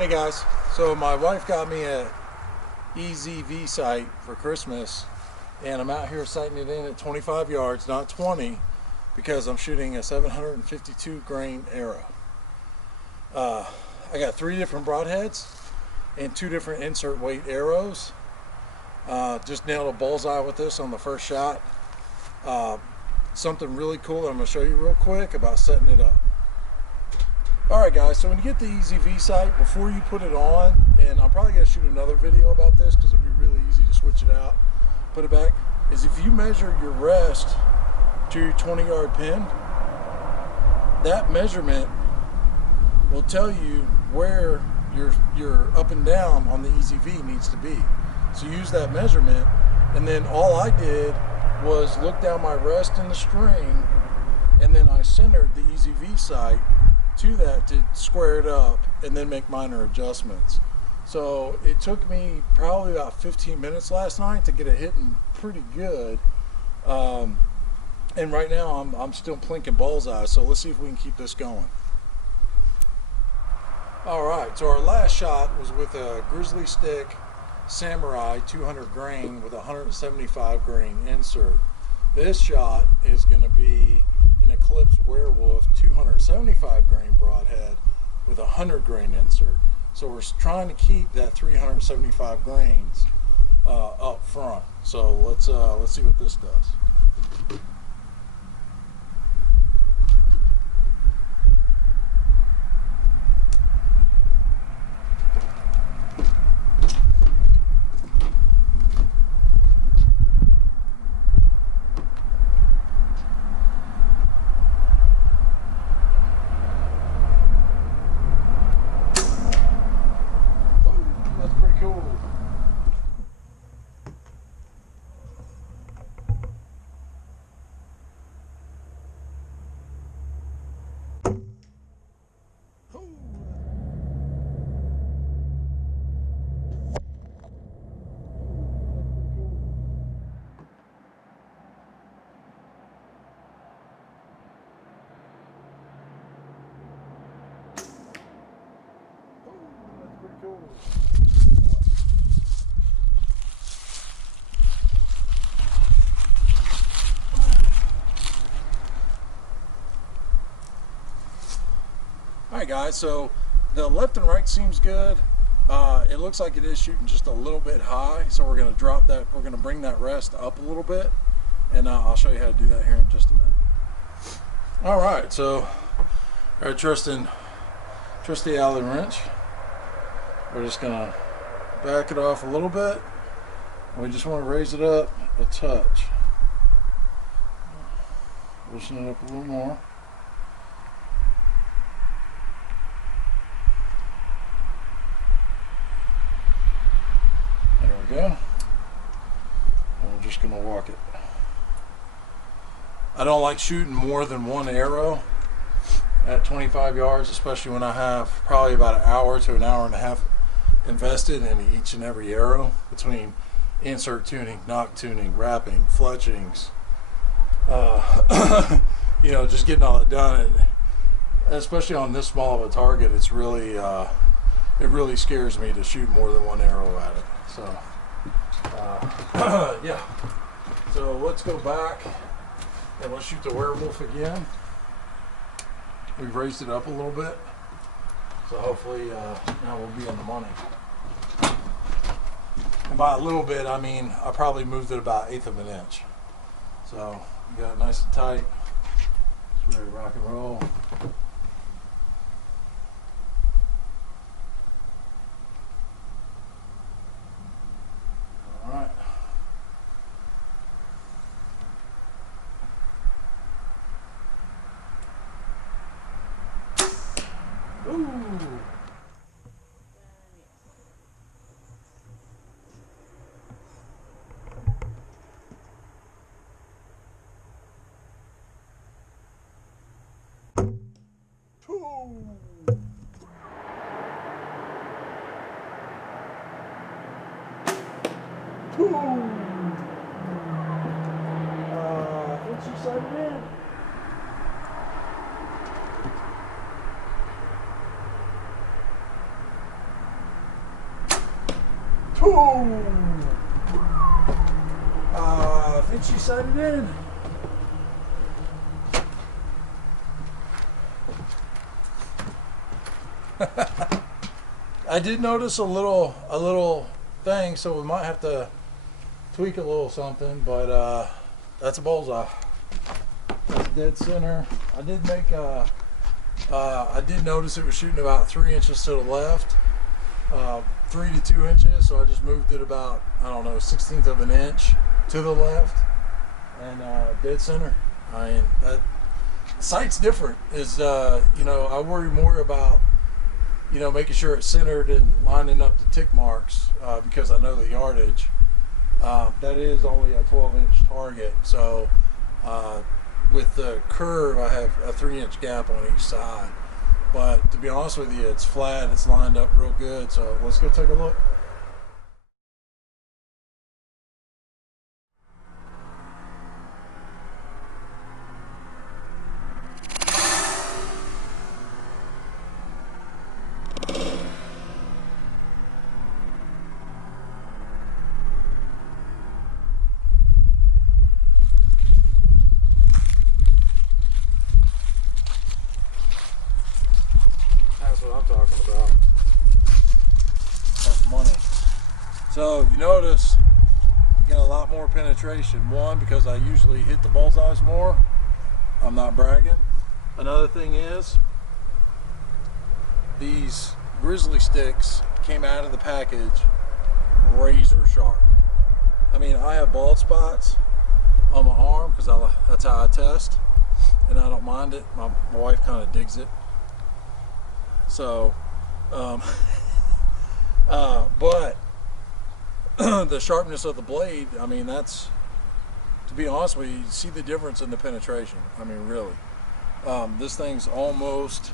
Hey guys, so my wife got me a EZV sight for Christmas, and I'm out here sighting it in at 25 yards, not 20, because I'm shooting a 752 grain arrow. I got 3 different broadheads and 2 different insert weight arrows. Just nailed a bullseye with this on the first shot. Something really cool that I'm going to show you real quick about setting it up. Alright guys, so when you get the EZV sight, before you put it on, and I'm probably going to shoot another video about this because it'll be really easy to switch it out, put it back, is if you measure your rest to your 20-yard pin, that measurement will tell you where your up and down on the EZV needs to be. So use that measurement, and then all I did was look down my rest in the string, and then I centered the EZV sight to that to square it up and then make minor adjustments. So it took me probably about 15 minutes last night to get it hitting pretty good, and right now I'm still plinking bullseye, so let's see if we can keep this going. Alright, so our last shot was with a Grizzly Stick Samurai 200 grain with a 175 grain insert. This shot is going to be an Eclipse Werewolf 275 grain broadhead with a 100 grain insert. So we're trying to keep that 375 grains up front. So let's see what this does. Alright guys, so the left and right seems good. It looks like it is shooting just a little bit high, so we're going to drop that, we're going to bring that rest up a little bit, and I'll show you how to do that here in just a minute. Alright, so our trusty Allen wrench, we're just going to back it off a little bit. We just want to raise it up a touch. Loosen it up a little more. There we go. And we're just going to walk it. I don't like shooting more than one arrow at 25 yards, especially when I have probably about an hour to an hour and a half invested in each and every arrow, between insert tuning, knock tuning, wrapping, fletchings, you know, just getting all that done. And especially on this small of a target, it's really it really scares me to shoot more than one arrow at it. So yeah, so let's go back and let's shoot the werewolf again. We've raised it up a little bit, so hopefully now we'll be on the money. And by a little bit, I mean I probably moved it about 1/8 of an inch. So you got it nice and tight. It's ready to rock and roll. All right. Ooh. What's your side in? Whoa! I think she sighted in. I did notice a little thing, so we might have to tweak a little something, but that's a bullseye. That's dead center. I did make I did notice it was shooting about 3 inches to the left, 3 to 2 inches, so I just moved it about, I don't know, 1/16 of an inch to the left, and dead center. I mean, that sight's different. Is you know, I worry more about, you know, making sure it's centered and lining up the tick marks, because I know the yardage. That is only a 12-inch target, so with the curve I have a 3-inch gap on each side, but to be honest with you, it's flat, it's lined up real good, so let's go take a look. That's what I'm talking about. That's money. So you notice you got a lot more penetration. One, because I usually hit the bullseyes more. I'm not bragging. Another thing is, these grizzly sticks came out of the package razor sharp. I mean, I have bald spots on my arm because that's how I test, and I don't mind it. My wife kind of digs it. So, but the sharpness of the blade, I mean, that's, to be honest with you, you see the difference in the penetration. I mean, really. This thing's almost,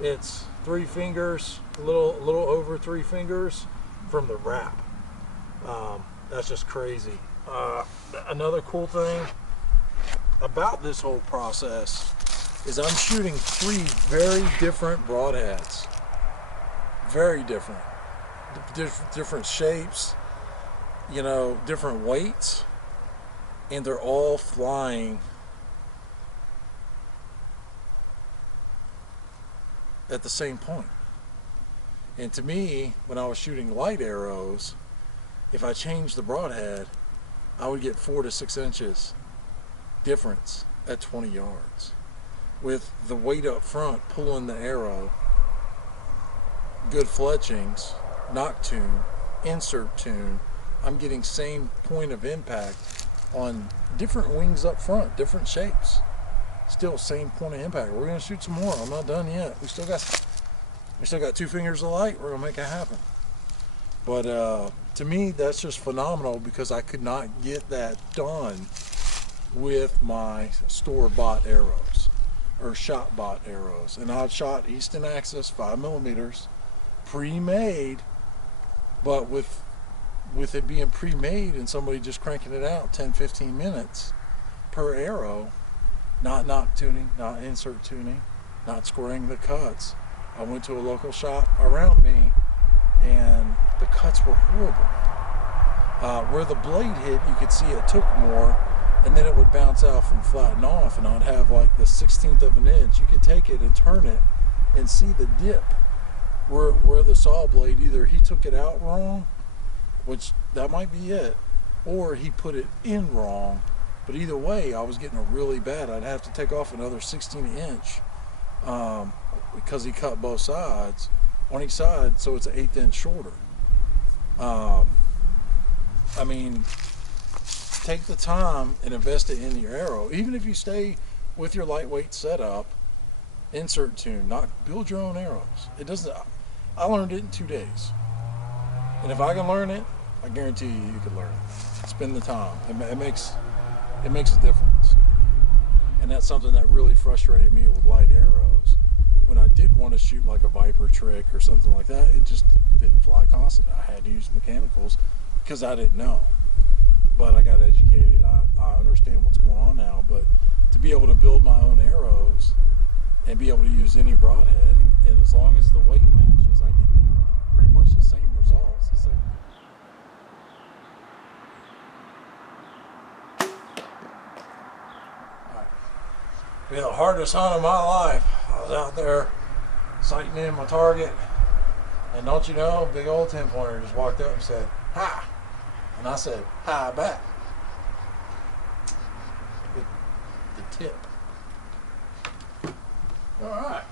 it's 3 fingers, a little over 3 fingers from the wrap. That's just crazy. Another cool thing about this whole process is I'm shooting 3 very different broadheads. Very different. Different shapes, you know, different weights, and they're all flying at the same point. And to me, when I was shooting light arrows, if I changed the broadhead, I would get 4 to 6 inches difference at 20 yards. With the weight up front pulling the arrow, good fletchings, knock tune, insert tune, I'm getting same point of impact on different wings up front, different shapes. Still same point of impact. We're gonna shoot some more. I'm not done yet. We still got 2 fingers of light. We're gonna make it happen. But to me, that's just phenomenal because I could not get that done with my store-bought arrows or shot-bought arrows. And I shot Easton Axis 5mm pre-made, but with it being pre-made and somebody just cranking it out 10-15 minutes per arrow, not knock tuning, not insert tuning, not squaring the cuts. I went to a local shop around me and the cuts were horrible. Where the blade hit, you could see it took more, and then it would bounce out from flatten off, and I'd have like the 1/16 of an inch. You could take it and turn it and see the dip where the saw blade, either he took it out wrong, which that might be it, or he put it in wrong. But either way, I was getting a really bad. I'd have to take off another 16 inch because he cut both sides on each side, so it's an 1/8 inch shorter. I mean, take the time and invest it in your arrow. Even if you stay with your lightweight setup, insert tune, not build your own arrows. It doesn't. I learned it in 2 days, and if I can learn it, I guarantee you can learn it. Spend the time. It makes a difference, and that's something that really frustrated me with light arrows. When I did want to shoot like a Viper trick or something like that, it just didn't fly constant. I had to use mechanicals because I didn't know. But I got educated. I understand what's going on now. But to be able to build my own arrows and be able to use any broadhead, and as long as the weight matches, I get pretty much the same results. Be the hardest hunt of my life. I was out there sighting in my target, and don't you know, big old 10-pointer just walked up and said, "Hi," and I said, "Hi back." The tip. All right.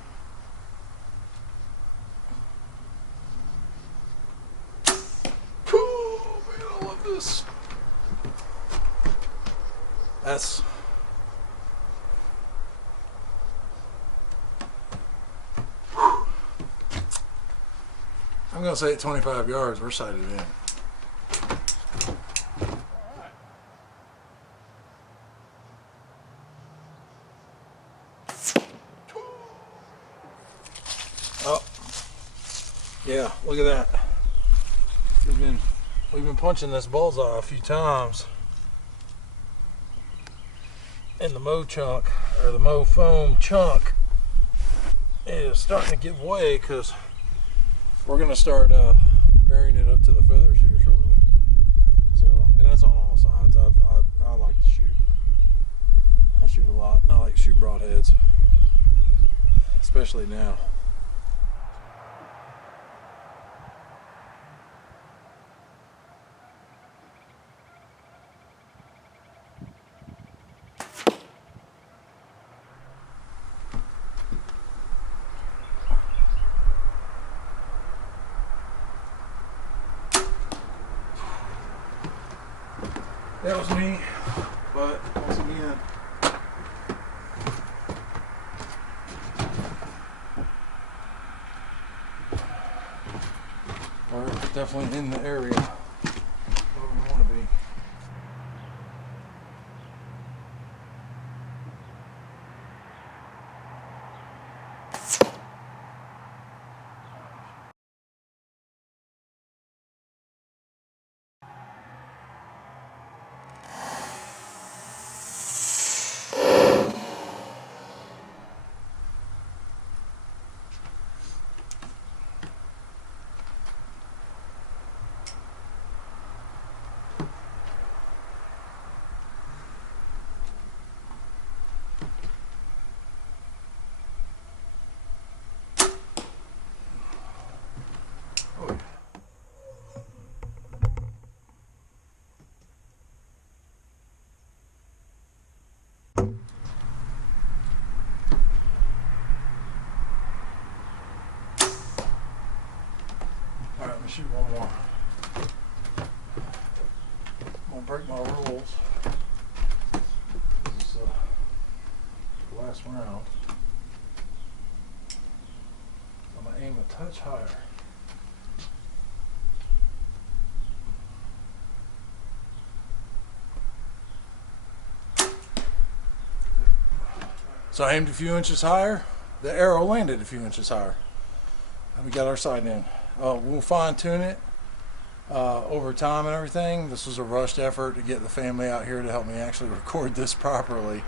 Cool, man, I love this. That's. I'm going to say at 25 yards, we're sighted in. Oh, yeah, look at that. We've been punching this bullseye a few times. And the Mo chunk, or the Mo foam chunk, is starting to give way because we're going to start burying it up to the feathers here shortly. So, and that's on all sides. I like to shoot. I shoot a lot, and I like to shoot broadheads, especially now. That was me, but once again, we're definitely in the area where we want to be. Alright, let me shoot one more. I'm gonna break my rules. This is the last round. I'm gonna aim a touch higher. So I aimed a few inches higher. The arrow landed a few inches higher. We got our sight in. We'll fine tune it over time and everything. This was a rushed effort to get the family out here to help me actually record this properly.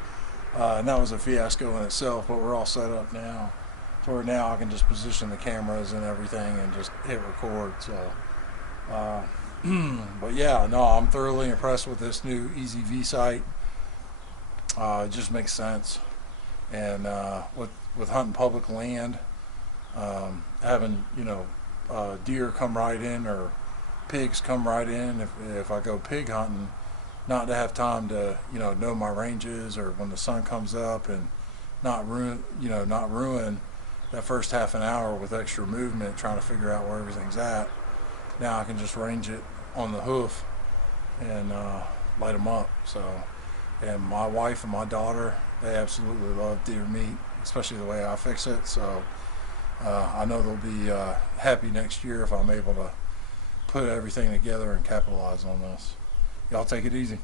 And that was a fiasco in itself, but we're all set up now. To where now I can just position the cameras and everything and just hit record. So, but yeah, no, I'm thoroughly impressed with this new EZV sight. It just makes sense. And with hunting public land, having, you know, deer come right in or pigs come right in, if I go pig hunting, not to have time to, you know my ranges, or when the sun comes up, and not ruin that first half an hour with extra movement trying to figure out where everything's at. Now I can just range it on the hoof and light them up. So, and my wife and my daughter, they absolutely love deer meat, especially the way I fix it. So I know they'll be happy next year if I'm able to put everything together and capitalize on this. Y'all take it easy.